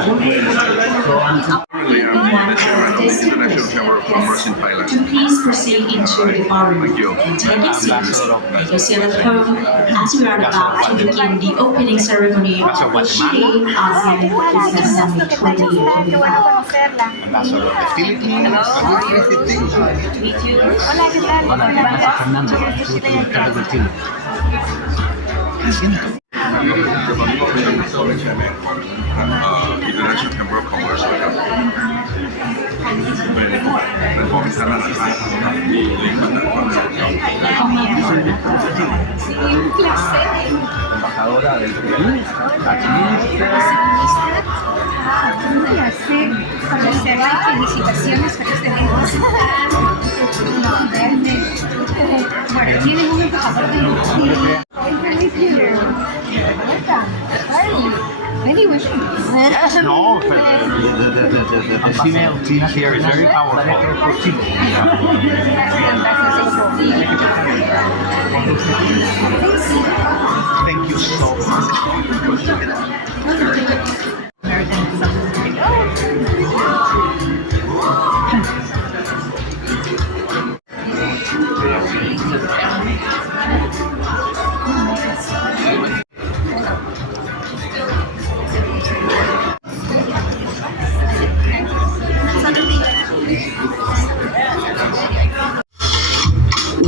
Currently, I'm the chairman of the International Chamber of Commerce in Thailand. To please proceed into the ballroom Thank you. and take your seats. Make yourself at home as we are about to begin the opening ceremony of the Chile ASEAN Business Summit 2025. Ambassador of Philippines. Hola, ¿qué tal? Hola, gracias Fernando. Gusto de estar de Chile. Me siento. International Chamber of Commerce. Embajadora del Perú, Felicitaciones por este evento. Bueno, tienes un embajador de Perú. Anyway. No, the female team here is very powerful. Thank you so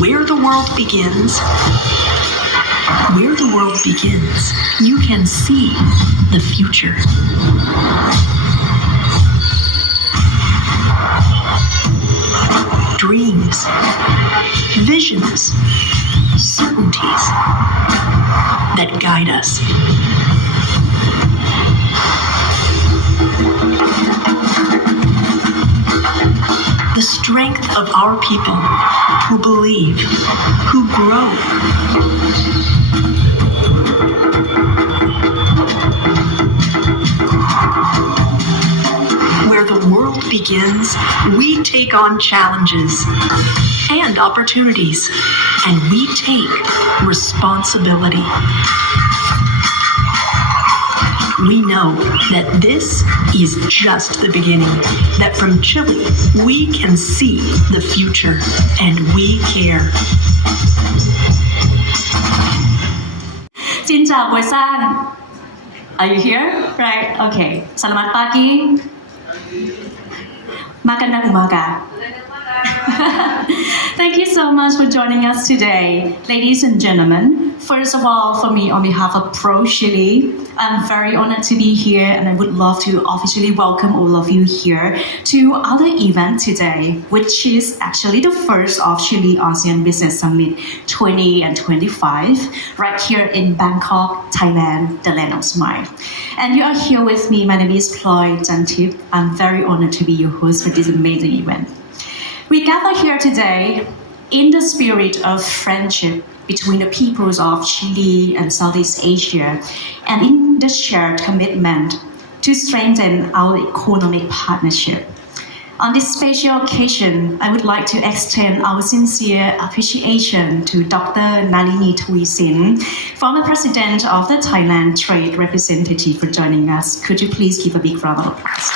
Where the world begins, you can see the future. Dreams, visions, certainties that guide us. The strength of our people who believe, who grow. Where the world begins, we take on challenges and opportunities, and we take responsibility. We know that this is just the beginning, that from Chile, we can see the future, and we care. Xin chào buổi sáng. Are you here? Right, okay. Selamat pagi. Magandang umaga. Thank you so much for joining us today, ladies and gentlemen. First of all, for me, on behalf of Pro Chile, I'm very honored to be here, and I would love to officially welcome all of you here to our event today, which is actually the first of Chile ASEAN Business Summit 2025, right here in Bangkok, Thailand, the land of smile. And you are here with me. My name is Ploy Jantip. I'm very honored to be your host for this amazing event. We gather here today in the spirit of friendship between the peoples of Chile and Southeast Asia, and in the shared commitment to strengthen our economic partnership. On this special occasion, I would like to extend our sincere appreciation to Dr. Nalini Thuisin, former President of the Thailand Trade Representative, for joining us. Could you please give a big round of applause?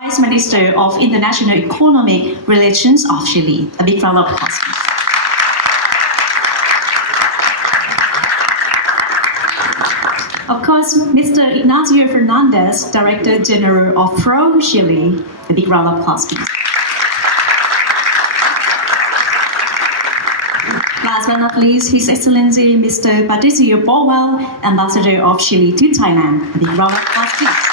Vice Minister of International Economic Relations of Chile. A big round of applause. Of course, Mr. Ignacio Fernandez, Director General of Pro Chile. A big round of applause, please. Last but not least, His Excellency Mr. Patricio Bowell, Ambassador of Chile to Thailand. A big round of applause, please.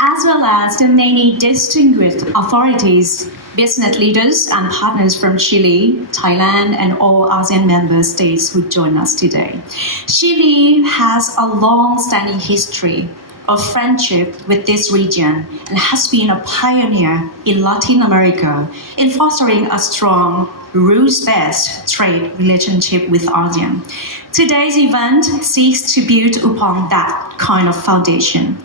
As well as the many distinguished authorities, business leaders and partners from Chile, Thailand, and all ASEAN member states who join us today. Chile has a long-standing history of friendship with this region and has been a pioneer in Latin America in fostering a strong, rules-based trade relationship with ASEAN. Today's event seeks to build upon that kind of foundation,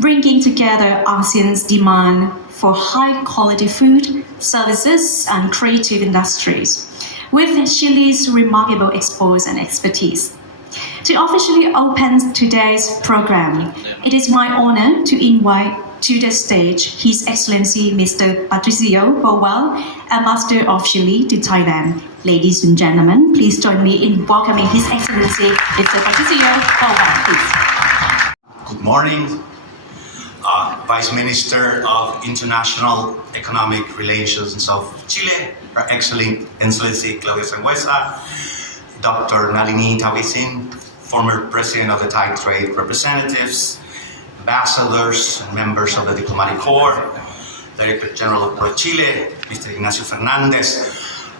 bringing together ASEAN's demand for high-quality food, services, and creative industries, with Chile's remarkable exports and expertise. To officially open today's program, it is my honor to invite to the stage His Excellency Mr. Patricio Powell, Ambassador of Chile to Thailand. Ladies and gentlemen, please join me in welcoming His Excellency Mr. Patricio Powell, please. Good morning, Vice Minister of International Economic Relations of Chile, Her Excellency Claudia Sangüesa, Dr. Nalini Tavisin, former President of the Thai Trade Representatives, ambassadors and members of the Diplomatic Corps, Director General of ProChile, Mr. Ignacio Fernandez.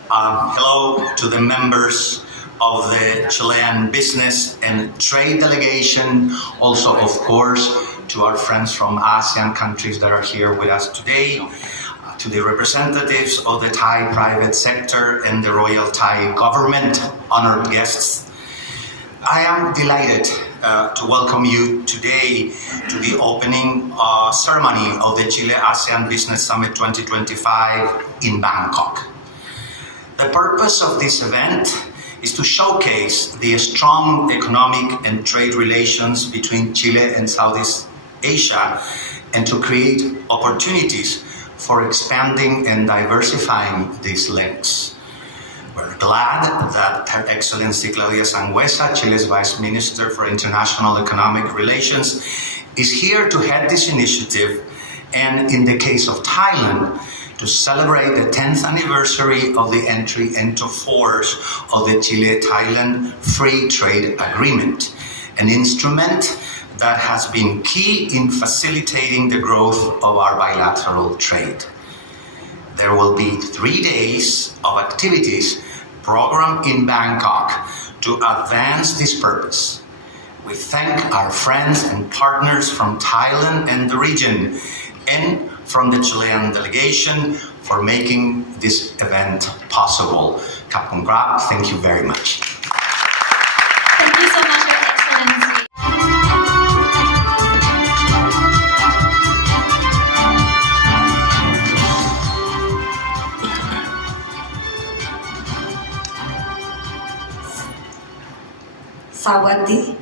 Hello to the members of the Chilean Business and Trade Delegation, also, of course, to our friends from ASEAN countries that are here with us today, to the representatives of the Thai private sector and the Royal Thai government, honored guests. I am delighted to welcome you today to the opening ceremony of the Chile-ASEAN Business Summit 2025 in Bangkok. The purpose of this event is to showcase the strong economic and trade relations between Chile and Southeast Asia and to create opportunities for expanding and diversifying these links. We're glad that Her Excellency Claudia Sangüesa, Chile's Vice Minister for International Economic Relations, is here to head this initiative and, in the case of Thailand, to celebrate the 10th anniversary of the entry into force of the Chile-Thailand Free Trade Agreement, an instrument that has been key in facilitating the growth of our bilateral trade. There will be 3 days of activities programmed in Bangkok to advance this purpose. We thank our friends and partners from Thailand and the region and from the Chilean delegation for making this event possible. Kapung Grab, thank you very much. Thank you so much, Your Excellency. Sawadi.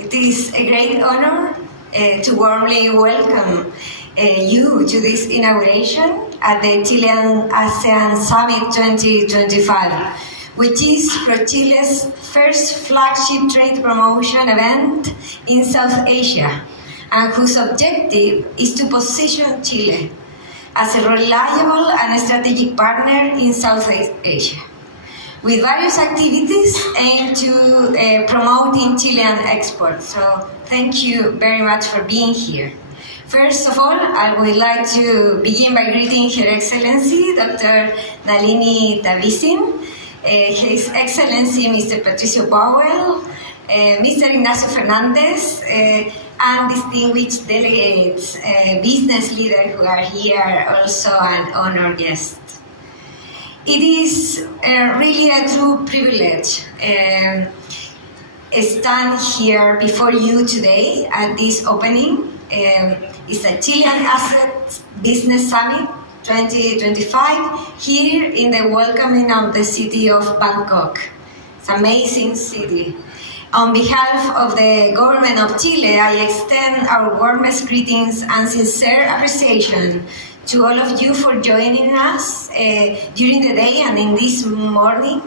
It is a great honor to warmly welcome you to this inauguration at the Chilean ASEAN Summit 2025, which is ProChile's first flagship trade promotion event in South Asia, and whose objective is to position Chile as a reliable and strategic partner in Southeast Asia, with various activities aimed to promoting Chilean exports. So thank you very much for being here. First of all, I would like to begin by greeting Her Excellency Dr. Nalini Tavisin, His Excellency Mr. Patricio Powell, Mr. Ignacio Fernandez, and distinguished delegates, business leaders who are here, also an honored guest. It is really a true privilege to stand here before you today at this opening. It's a Chilean Asset Business Summit 2025 here in the welcoming of the city of Bangkok. It's an amazing city. On behalf of the government of Chile, I extend our warmest greetings and sincere appreciation to all of you for joining us during the day and in this morning.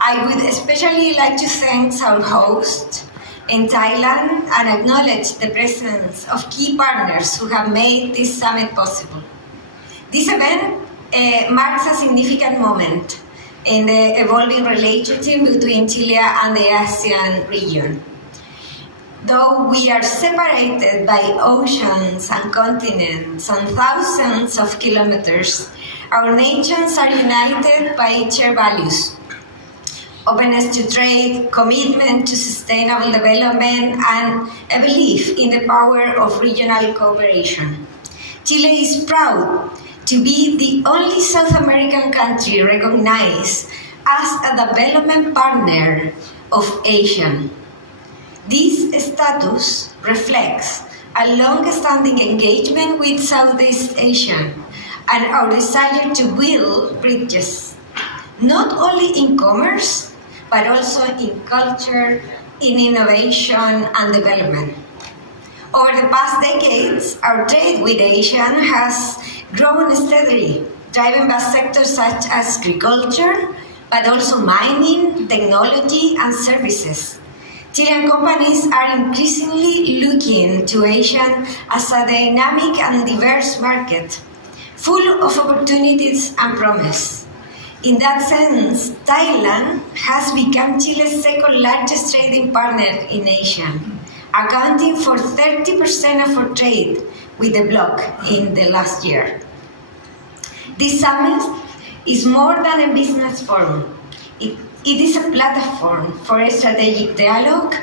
I would especially like to thank our host in Thailand and acknowledge the presence of key partners who have made this summit possible. This event marks a significant moment in the evolving relationship between Chile and the ASEAN region. Though we are separated by oceans and continents and thousands of kilometers, our nations are united by shared values: openness to trade, commitment to sustainable development, and a belief in the power of regional cooperation. Chile is proud to be the only South American country recognized as a development partner of ASEAN. This status reflects a long-standing engagement with Southeast Asia and our desire to build bridges, not only in commerce, but also in culture, in innovation and development. Over the past decades, our trade with ASEAN has grown steadily, driven by sectors such as agriculture, but also mining, technology, and services. Chilean companies are increasingly looking to ASEAN as a dynamic and diverse market, full of opportunities and promise. In that sense, Thailand has become Chile's second largest trading partner in ASEAN, accounting for 30% of our trade with the bloc in the last year. This summit is more than a business forum. It is a platform for a strategic dialogue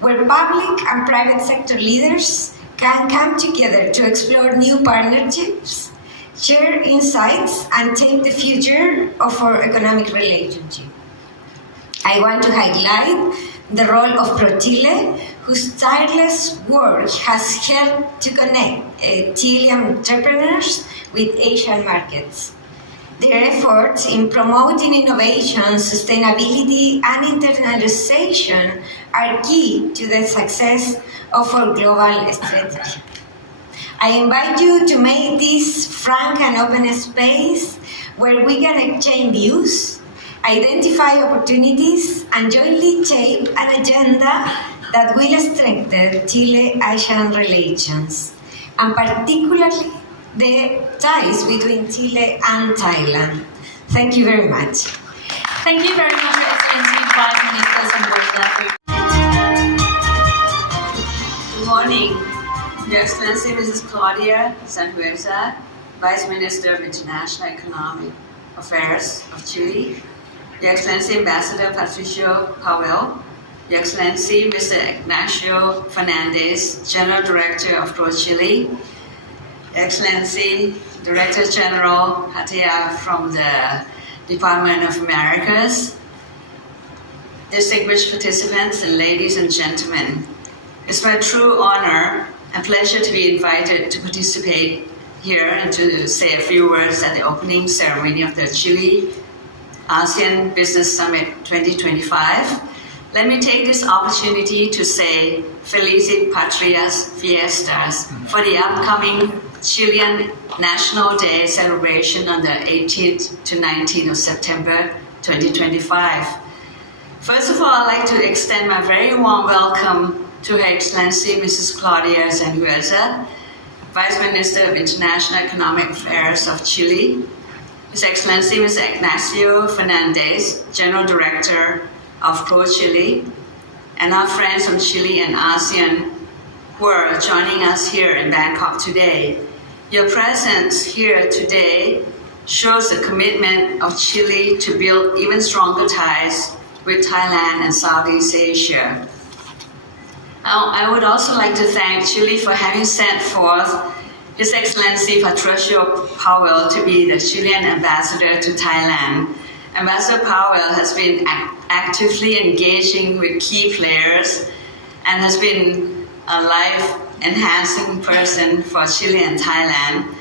where public and private sector leaders can come together to explore new partnerships, share insights, and shape the future of our economic relationship. I want to highlight the role of ProChile, whose tireless work has helped to connect Chilean entrepreneurs with Asian markets. Their efforts in promoting innovation, sustainability, and internationalization are key to the success of our global strategy. I invite you to make this frank and open space where we can exchange views, identify opportunities, and jointly shape an agenda that will strengthen Chile-ASEAN relations, and particularly the ties between Chile and Thailand. Thank you very much. Thank you very much, Your Excellency, Vice Minister Sambueza. Good morning, Your Excellency Mrs. Claudia Sambueza, Vice Minister of International Economic Affairs of Chile, Your Excellency Ambassador Patricio Powell, Your Excellency Mr. Ignacio Fernandez, General Director of ProChile, Excellency Director General Hatia from the Department of Americas, distinguished participants, and ladies and gentlemen. It's my true honor and pleasure to be invited to participate here and to say a few words at the opening ceremony of the Chile ASEAN Business Summit 2025. Let me take this opportunity to say Felices Patrias Fiestas for the upcoming Chilean National Day celebration on the 18th to 19th of September 2025. First of all, I'd like to extend my very warm welcome to Her Excellency Mrs. Claudia Sambueza, Vice Minister of International Economic Affairs of Chile, His Excellency Mr. Ignacio Fernandez, General Director of ProChile, and our friends from Chile and ASEAN who are joining us here in Bangkok today. Your presence here today shows the commitment of Chile to build even stronger ties with Thailand and Southeast Asia. I would also like to thank Chile for having sent forth His Excellency Patricio Powell to be the Chilean ambassador to Thailand. Ambassador Powell has been actively engaging with key players and has been a life-enhancing person for Chile and Thailand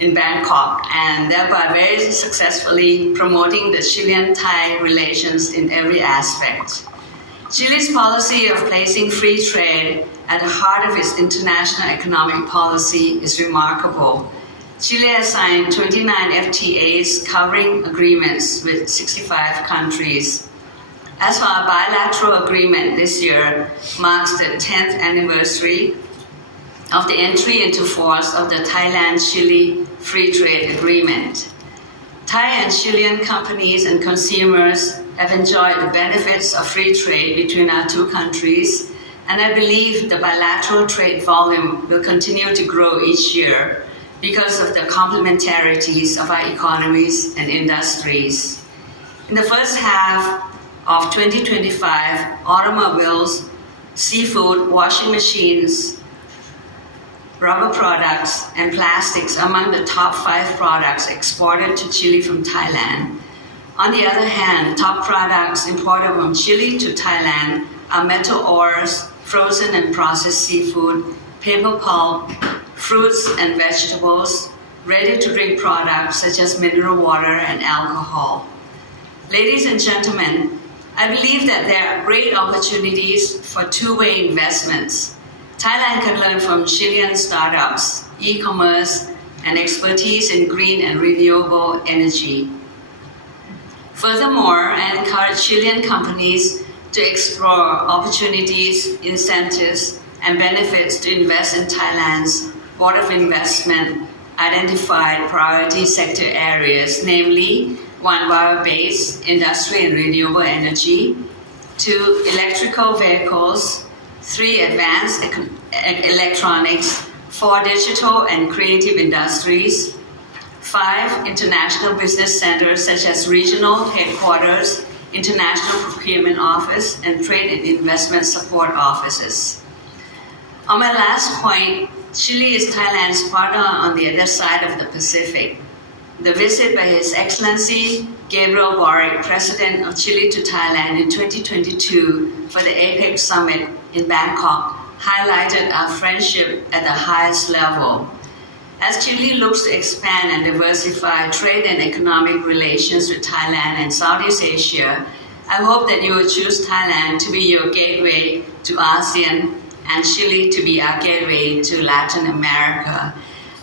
in Bangkok, and thereby very successfully promoting the Chilean-Thai relations in every aspect. Chile's policy of placing free trade at the heart of its international economic policy is remarkable. Chile has signed 29 FTAs covering agreements with 65 countries. As for our bilateral agreement this year marks the 10th anniversary of the entry into force of the Thailand-Chile Free Trade Agreement. Thai and Chilean companies and consumers have enjoyed the benefits of free trade between our two countries, and I believe the bilateral trade volume will continue to grow each year because of the complementarities of our economies and industries. In the first half of 2025, automobiles, seafood, washing machines, rubber products, and plastics are among the top 5 products exported to Chile from Thailand. On the other hand, top products imported from Chile to Thailand are metal ores, frozen and processed seafood, paper pulp, fruits and vegetables, ready-to-drink products such as mineral water and alcohol. Ladies and gentlemen, I believe that there are great opportunities for two-way investments. Thailand can learn from Chilean startups, e-commerce, and expertise in green and renewable energy. Furthermore, I encourage Chilean companies to explore opportunities, incentives, and benefits to invest in Thailand's Board of Investment identified priority sector areas, namely 1. Bio-based industry and renewable energy, 2. Electrical vehicles, 3. Advanced electronics, 4. Digital and creative industries, 5. International business centers such as regional headquarters, international procurement office, and trade and investment support offices. On my last point, Chile is Thailand's partner on the other side of the Pacific. The visit by His Excellency Gabriel Boric, President of Chile, to Thailand in 2022 for the APEC Summit in Bangkok highlighted our friendship at the highest level. As Chile looks to expand and diversify trade and economic relations with Thailand and Southeast Asia, I hope that you will choose Thailand to be your gateway to ASEAN and Chile to be our gateway to Latin America.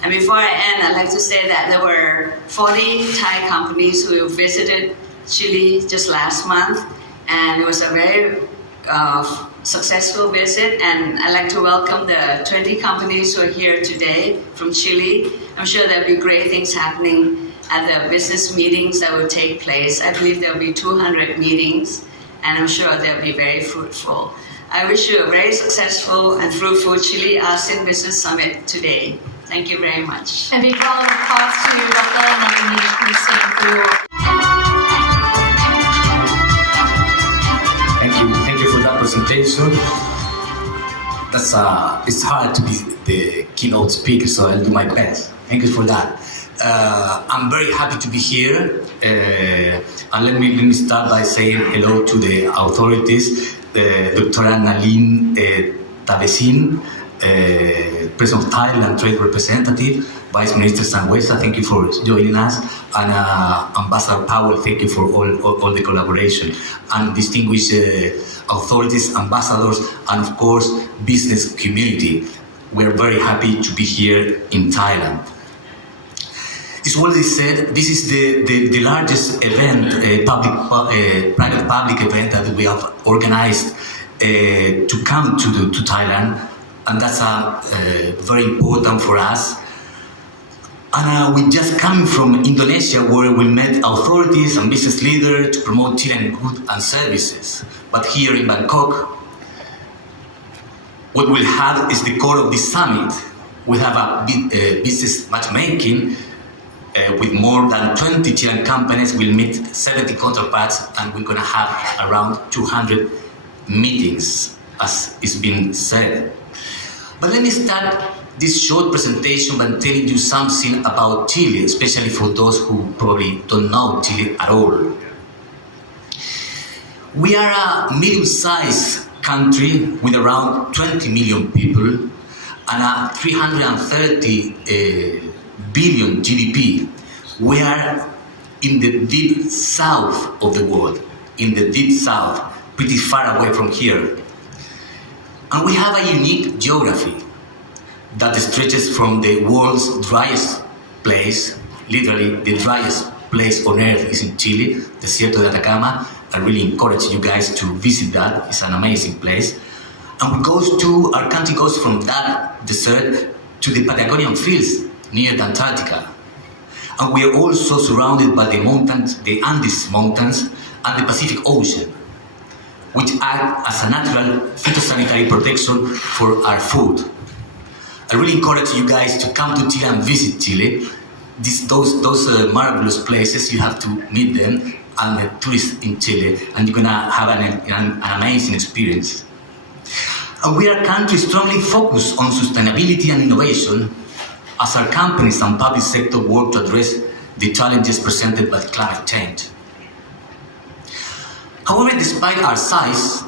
And before I end, I'd like to say that there were 40 Thai companies who visited Chile just last month, and it was a very successful visit, and I'd like to welcome the 20 companies who are here today from Chile. I'm sure there'll be great things happening at the business meetings that will take place. I believe there'll be 200 meetings, and I'm sure they'll be very fruitful. I wish you a very successful and fruitful Chile ASEAN Business Summit today. Thank you very much. A big round of applause to Dr. Navinish Hussain. Thank you for that presentation. It's hard to be the keynote speaker, so I'll do my best. Thank you for that. I'm very happy to be here, and let me start by saying hello to the authorities, Dr. Naline Tabesin, President of Thailand Trade Representative, Vice Minister Sangüesa, thank you for joining us, and Ambassador Powell, thank you for all the collaboration, and distinguished authorities, ambassadors, and of course, business community. We're very happy to be here in Thailand. It's already said, this is the largest event, private-public event that we have organized to come to Thailand, and that's very important for us. And we just come from Indonesia, where we met authorities and business leaders to promote Chilean goods and services. But here in Bangkok, what we'll have is the core of this summit. We have a business matchmaking with more than 20 Chilean companies. We'll meet 70 counterparts, and we're going to have around 200 meetings, as it's been said. But let me start this short presentation by telling you something about Chile, especially for those who probably don't know Chile at all. We are a medium-sized country with around 20 million people and a 330 billion GDP. We are in the deep south of the world, in the deep south, pretty far away from here. And we have a unique geography that stretches from the world's driest place, literally the driest place on earth is in Chile, Desierto de Atacama. I really encourage you guys to visit that. It's an amazing place. And our country goes from that desert to the Patagonian fields near Antarctica. And we are also surrounded by the mountains, the Andes Mountains, and the Pacific Ocean, which act as a natural phytosanitary protection for our food. I really encourage you guys to come to Chile and visit Chile. Those marvelous places, you have to meet them, and the tourists in Chile, and you're gonna have an amazing experience. And we are a country strongly focused on sustainability and innovation, as our companies and public sector work to address the challenges presented by climate change. However, despite our size,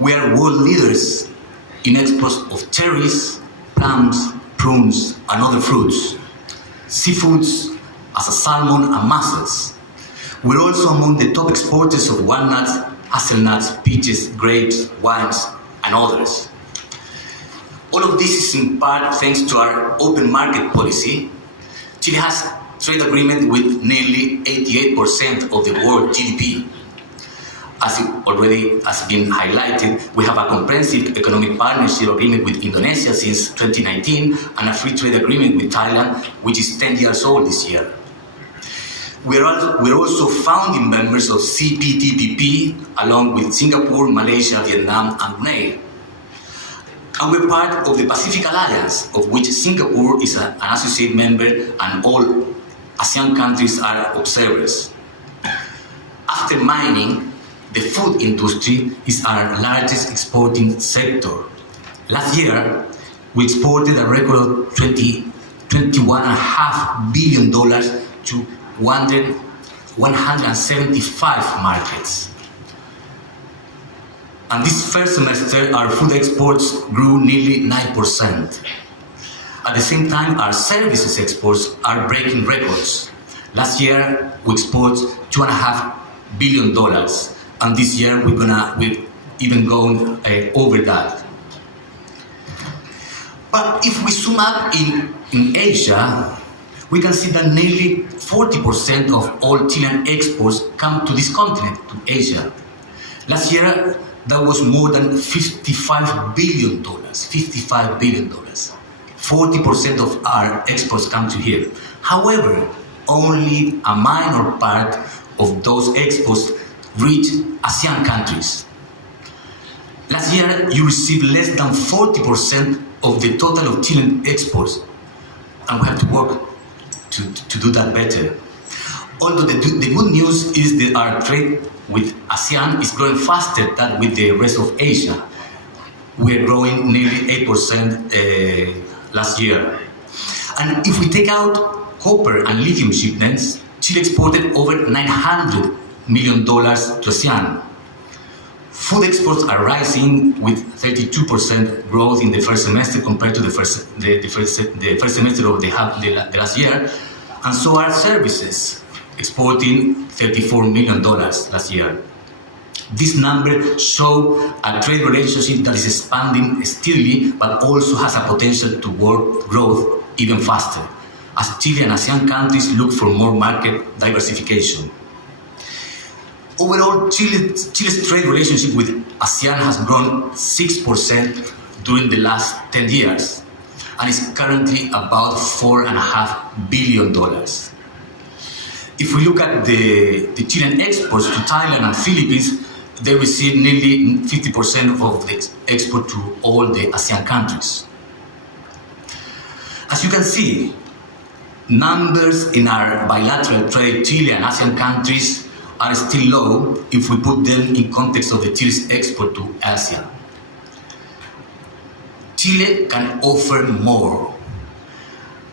we are world leaders in exports of cherries, plums, prunes, and other fruits, seafoods, as salmon and mussels. We're also among the top exporters of walnuts, hazelnuts, peaches, grapes, wines, and others. All of this is in part thanks to our open market policy. Chile has trade agreement with nearly 88% of the world GDP. As it already has been highlighted, we have a comprehensive economic partnership agreement with Indonesia since 2019 and a free trade agreement with Thailand, which is 10 years old this year. We're also founding members of CPTPP, along with Singapore, Malaysia, Vietnam, and Brunei. And we're part of the Pacific Alliance, of which Singapore is an associate member and all ASEAN countries are observers. After mining, the food industry is our largest exporting sector. Last year, we exported a record of $21.5 billion to 175 markets. And this first semester, our food exports grew nearly 9%. At the same time, our services exports are breaking records. Last year, we exported $2.5 billion, and this year we've even gone over that. But if we zoom up in Asia, we can see that nearly 40% of all Chilean exports come to this continent, to Asia. Last year, that was more than $55 billion, $55 billion. 40% of our exports come to here. However, only a minor part of those exports reach ASEAN countries. Last year, you received less than 40% of the total of Chilean exports, and we have to work to do that better. Although the good news is that our trade with ASEAN is growing faster than with the rest of Asia. We're growing nearly 8% last year. And if we take out copper and lithium shipments, Chile exported over $900 million to ASEAN. Food exports are rising with 32% growth in the first semester compared to the first semester of the last year, and so are services, exporting $34 million last year. This number shows a trade relationship that is expanding steadily, but also has a potential to grow even faster, as Chile and ASEAN countries look for more market diversification. Overall, Chile's trade relationship with ASEAN has grown 6% during the last 10 years, and is currently about $4.5 billion. If we look at the Chilean exports to Thailand and Philippines, they receive nearly 50% of the export to all the ASEAN countries. As you can see, numbers in our bilateral trade, Chile and ASEAN countries, are still low if we put them in context of the Chile's export to ASEAN. Chile can offer more,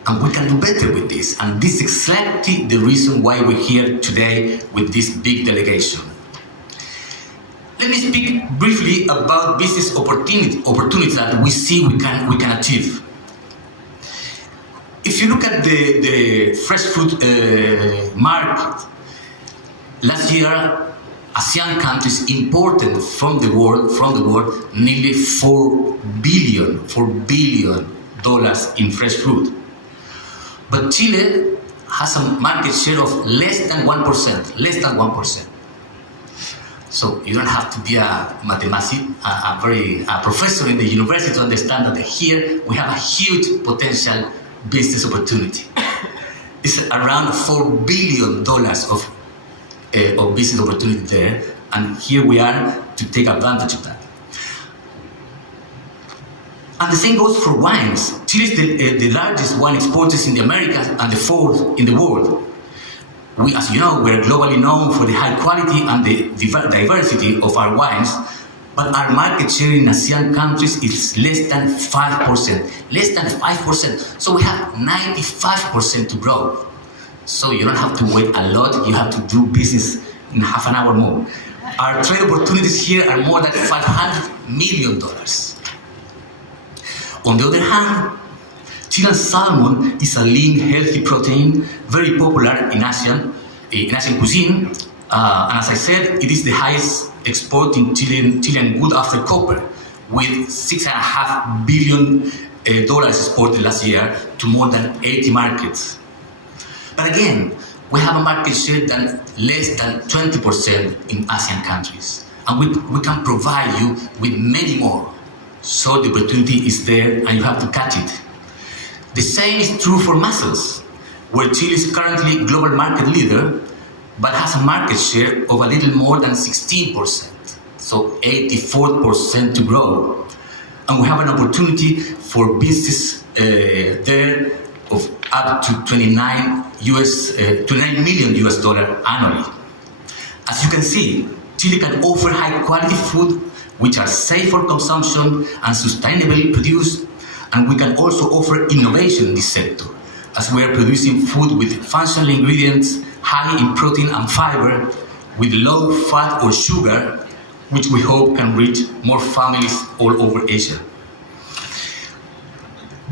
and we can do better with this, and this is exactly the reason why we're here today with this big delegation. Let me speak briefly about business opportunities that we see we can achieve. If you look at the fresh fruit market, last year, ASEAN countries imported from the world nearly $4 billion in fresh fruit. But Chile has a market share of less than 1%. So you don't have to be a professor in the university to understand that here we have a huge potential business opportunity. It's around $4 billion of business opportunity there, and here we are to take advantage of that. And the same goes for wines. Chile is the largest wine exporters in the Americas and the fourth in the world. We, as you know, we're globally known for the high quality and the diversity of our wines, but our market share in ASEAN countries is less than 5%. Less than 5%. So we have 95% to grow. So you don't have to wait a lot, you have to do business in half an hour more. Our trade opportunities here are more than $500 million. On the other hand, Chilean salmon is a lean, healthy protein, very popular in Asian cuisine, And as I said, it is the highest export in Chilean wood after copper, with $6.5 billion exported last year to more than 80 markets. But again, we have a market share than less than 20% in ASEAN countries. And we can provide you with many more. So the opportunity is there and you have to catch it. The same is true for mussels, where Chile is currently global market leader, but has a market share of a little more than 16%, so 84% to grow. And we have an opportunity for business there of up to $29 million US dollar annually. As you can see, Chile can offer high quality food which are safe for consumption and sustainably produced, and we can also offer innovation in this sector, as we are producing food with functional ingredients, high in protein and fiber, with low fat or sugar, which we hope can reach more families all over Asia.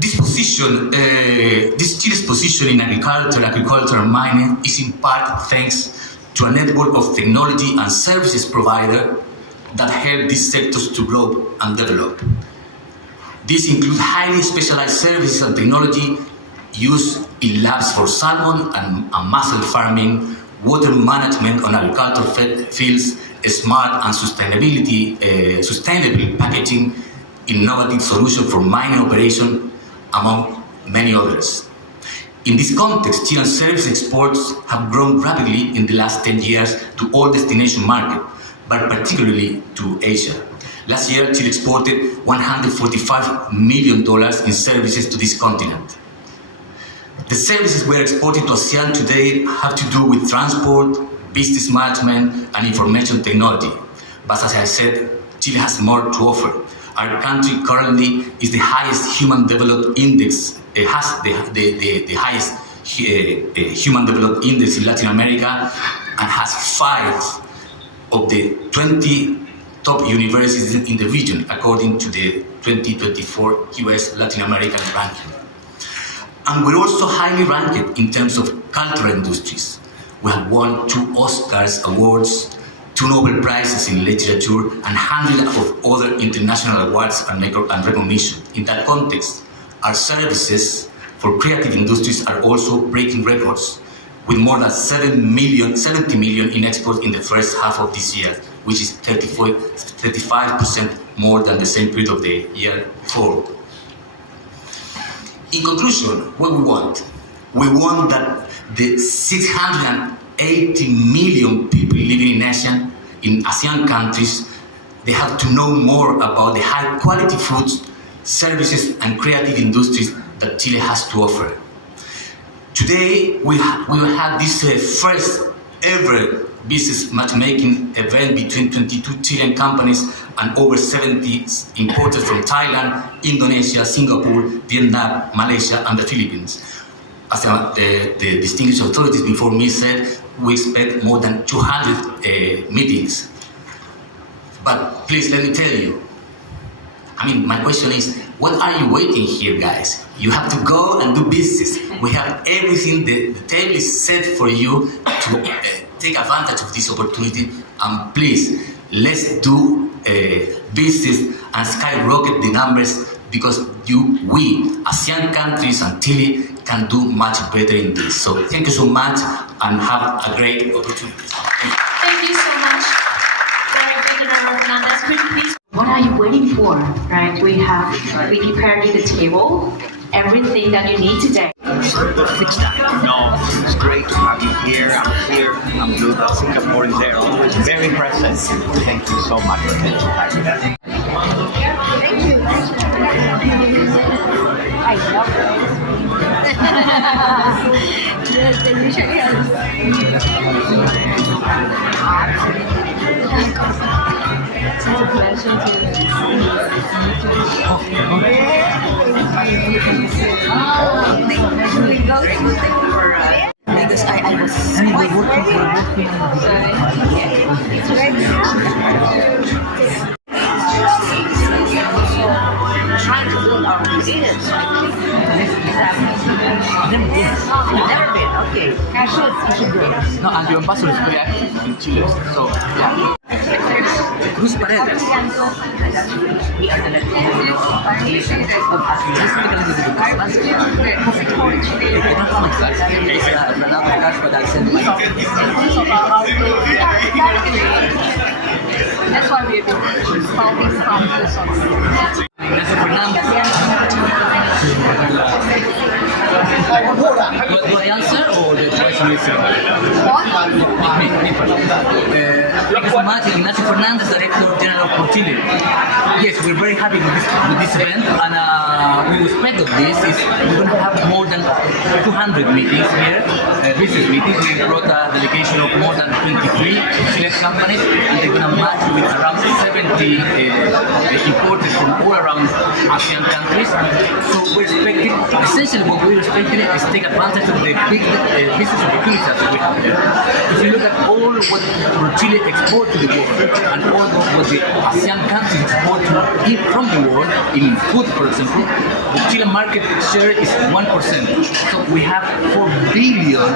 This Chile's position in agriculture and mining is in part thanks to a network of technology and services providers that help these sectors to grow and develop. These include highly specialized services and technology used in labs for salmon and mussel farming, water management on agricultural fields, smart and sustainable packaging, innovative solutions for mining operation, among many others. In this context, Chilean service exports have grown rapidly in the last 10 years to all destination markets, but particularly to Asia. Last year, Chile exported $145 million in services to this continent. The services we are exporting to ASEAN today have to do with transport, business management, and information technology. But as I said, Chile has more to offer. Our country currently is the highest human development index. It has the highest human development index in Latin America and has 5 of the 20 top universities in the region, according to the 2024 US Latin American ranking. And we're also highly ranked in terms of cultural industries. We have won 2 Oscars awards, 2 Nobel Prizes in literature, and hundreds of other international awards and recognition. In that context, our services for creative industries are also breaking records, with more than 70 million in exports in the first half of this year, which is 35% more than the same period of the year before. In conclusion, what we want? We want that the 680 million people living in ASEAN countries, they have to know more about the high quality foods, services and creative industries that Chile has to offer. Today, we will have this first ever business matchmaking event between 22 Chilean companies and over 70 importers from Thailand, Indonesia, Singapore, Vietnam, Malaysia, and the Philippines. As the distinguished authorities before me said, we expect more than 200 meetings. But please let me tell you, my question is, what are you waiting here, guys? You have to go and do business. We have everything, the table is set for you to take advantage of this opportunity. And please, let's do business and skyrocket the numbers, because we, ASEAN countries and Chile, can do much better in this. So thank you so much and have a great opportunity. Thank you so much. Very good, Honorable Fernandez. Could you please? What are you waiting for? Right? We prepared you the table, everything that you need today. The sixth time. No, it's great to have you here. I'm here. I'm good. Singapore is there. Always very present. Thank you so much for taking time. Thank you. I love it. It's a pleasure to meet you. We go to because I was quite ready. It's ready. Trying to build our resilience. Never been. Okay. I should go. no, and your ambassador is very active in Chile. So, yeah. Cruz Paredes. We are the Association of That's why we have been solving problems on Ignacio Fernandez. Do I answer or the voice minister? Me first. Thank you so much, Ignacio Fernandez, Director General for Chile. Yes, we're very happy with this event, and we respect of this is we're going to have more than 200 meetings here, business meetings. We brought a delegation of more than 23 Chilean companies, and they're going to match with around 70 imported from all around ASEAN countries. So we're expecting, essentially what we're expecting is take advantage of the big business opportunities that we have here. If you look at all what Chile export to the world and all what the ASEAN countries export from the world, in food for example, the Chilean market share is 1%. So we have 4 billion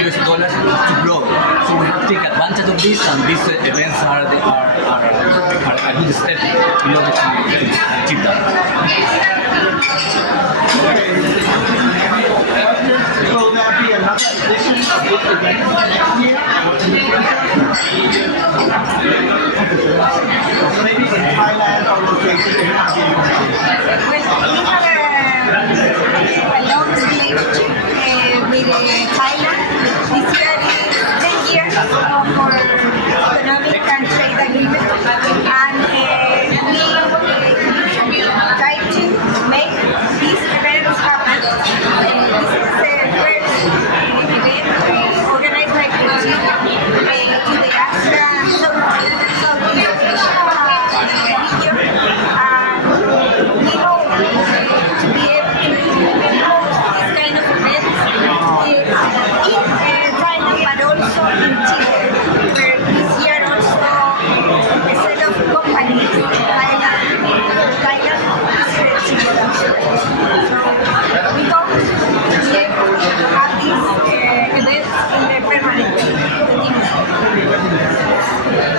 US dollars to grow. So we have to take advantage of this, and these events are a good step in order to achieve that. Will there be another edition of this event next year? Maybe in Thailand or location in India. Well, we have a long relationship with Thailand. This year is 10 years of our economic and trade agreement, and we usually try to make these events happen. This is the first event organized by Chile to the ASEAN Southeast Asia region, and we hope to be able to host this kind of events in China, but also in Chile, where this year also a set of companies in Thailand is Chile also. So we hope to be able to have these events in the permanent way.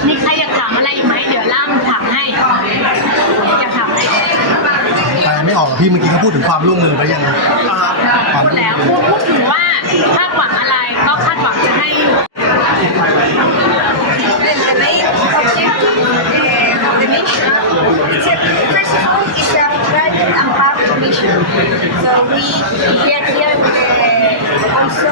มีใครอยากถามอะไรอีกไหมเดี๋ยวล่ามถามให้อยากถามอะไร ไปไม่ออกพี่เมื่อกี้เขาพูดถึงความร่วมมือไปยัง พูดแล้วพูดถึงว่าคาดหวังอะไรก็คาดหวังจะให้ The main objective of the mission is first of all is a private and public mission. So we are here with also